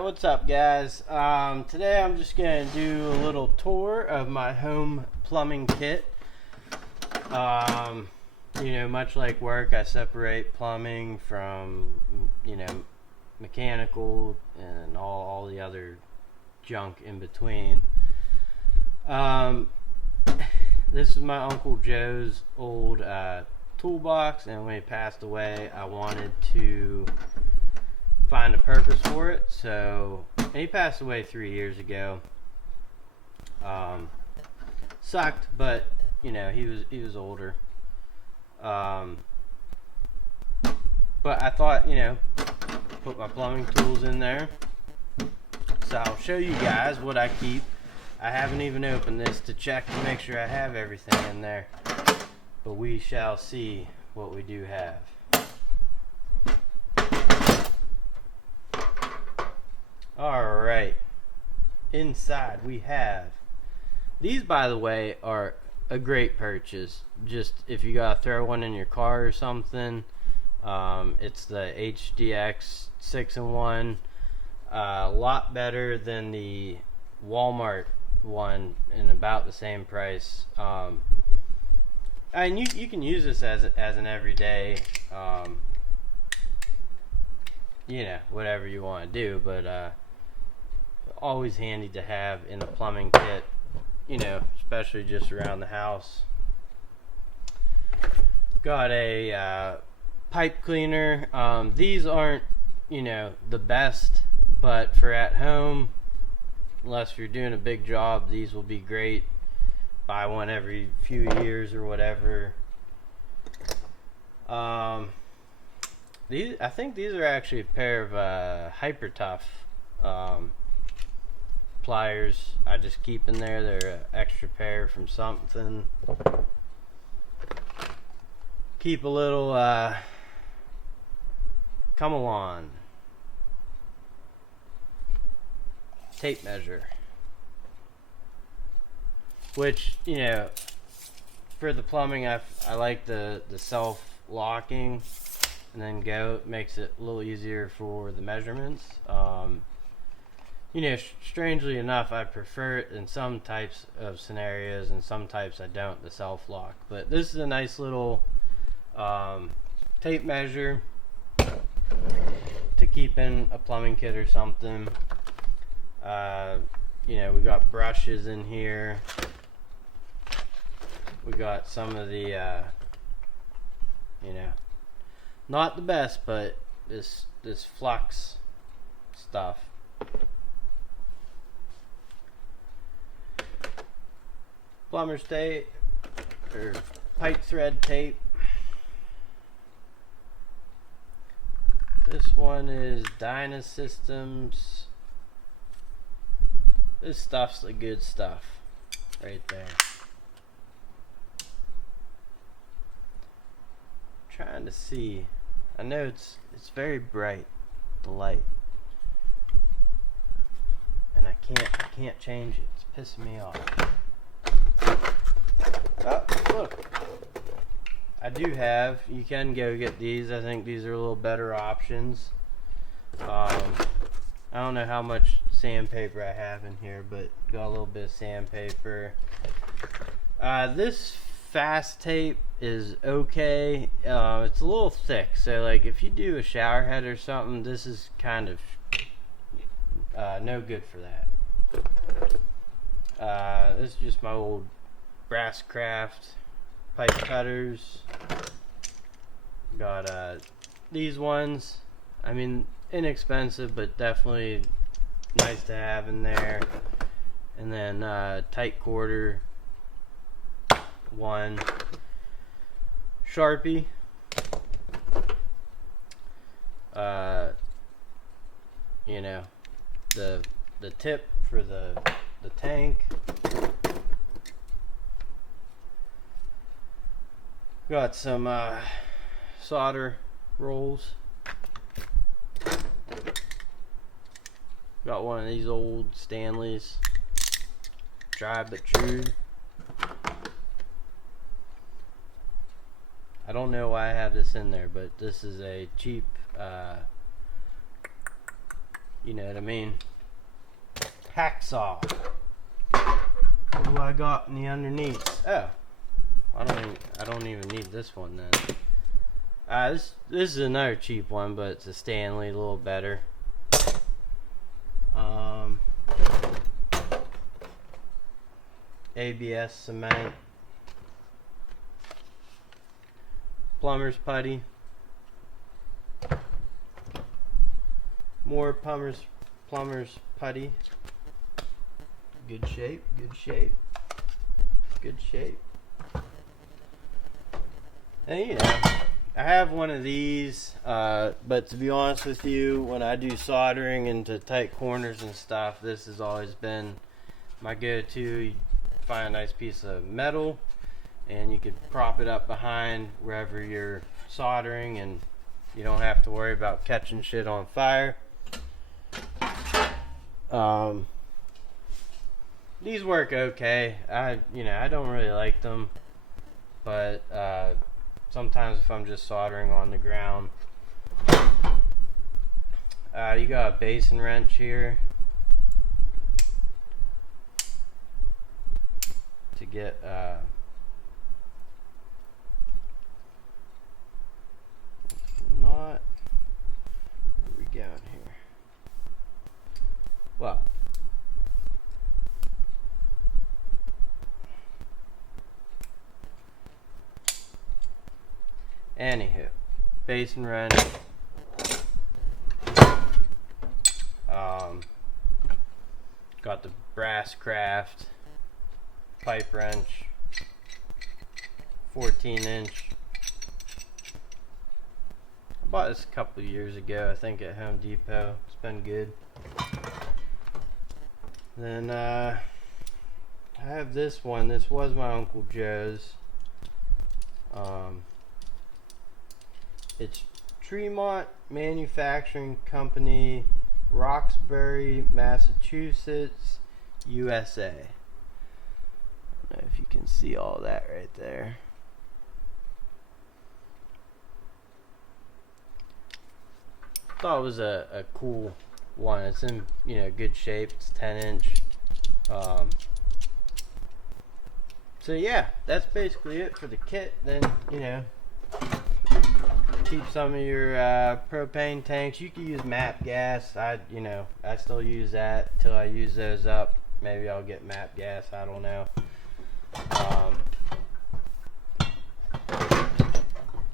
Alright, what's up guys? Today I'm just going to do a little tour of my home plumbing kit. Much like work, I separate plumbing from, mechanical and all the other junk in between. This is my Uncle Joe's old toolbox, and when he passed away, I wanted to find a purpose for it. So, and he passed away 3 years ago. Sucked, but he was older. But I thought, put my plumbing tools in there. So I'll show you guys what I keep. I haven't even opened this to check to make sure I have everything in there, but we shall see what we do have. Alright, inside we have these, by the way, are a great purchase. Just if you gotta throw one in your car or something. It's the HDX 6-in-1, a lot better than the Walmart one, and about the same price. And you can use this as an everyday, whatever you want to do, but always handy to have in a plumbing kit, especially just around the house. Got a pipe cleaner. These aren't, the best, but for at home, unless you're doing a big job, these will be great. Buy one every few years or whatever. I think these are actually a pair of Hyper Tough pliers. I just keep in there. They're an extra pair from something. Keep a little come along tape measure, which, for the plumbing, I like the self-locking and then go. It makes it a little easier for the measurements. Strangely enough, I prefer it in some types of scenarios, and some types I don't, the self-lock. But this is a nice little tape measure to keep in a plumbing kit or something. We got brushes in here. We got some of the not the best, but this flux stuff. Plumber's tape or pipe thread tape. This one is Dyna Systems. This stuff's the good stuff right there. Trying to see. I know it's very bright, the light, and I can't change it. It's pissing me off. Oh, look. I do have. You can go get these. I think these are a little better options. I don't know how much sandpaper I have in here, but got a little bit of sandpaper. This fast tape is okay. It's a little thick, so like if you do a shower head or something, this is kind of no good for that. This is just my old Brass Craft pipe cutters. Got these ones. I mean, inexpensive, but definitely nice to have in there. And then tight quarter one, Sharpie, the tip for the tank. Got some solder rolls. Got one of these old Stanleys, dry but true. I don't know why I have this in there, but this is a cheap You know what I mean? Hacksaw. What do I got in the underneath? Oh, I don't even need this one then. This is another cheap one, but it's a Stanley, a little better. ABS cement, plumber's putty, more plumber's putty. Good shape, good shape, good shape. And you know, I have one of these, but to be honest with you, when I do soldering into tight corners and stuff, this has always been my go-to. You find a nice piece of metal and you could prop it up behind wherever you're soldering, and you don't have to worry about catching shit on fire. These work okay. I don't really like them, but sometimes if I'm just soldering on the ground. You got a basin wrench here to get not where we going here. Well, anywho, basin wrench. Got the brass craft pipe wrench, 14-inch. I bought this a couple of years ago, I think at Home Depot. It's been good. Then I have this one. This was my Uncle Joe's. It's Tremont Manufacturing Company, Roxbury, Massachusetts, USA. I don't know if you can see all that right there. Thought it was a cool one. It's in good shape. It's 10-inch. So yeah, that's basically it for the kit. Then keep some of your propane tanks. You can use MAP gas. I still use that till I use those up. Maybe I'll get MAP gas. I don't know.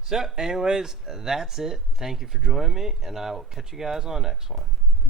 So anyways, that's it. Thank you for joining me, and I will catch you guys on the next one.